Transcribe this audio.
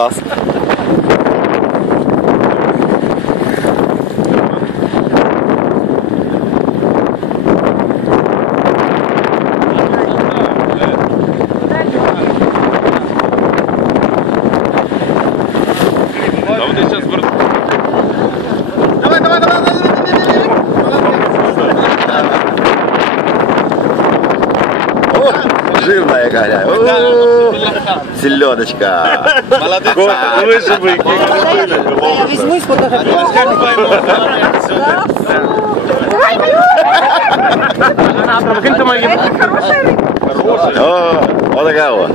Клас. Жирная какая. Селедочка. Молодец. Выше бы. Я візьму і сфотографую. О, вот такая вот.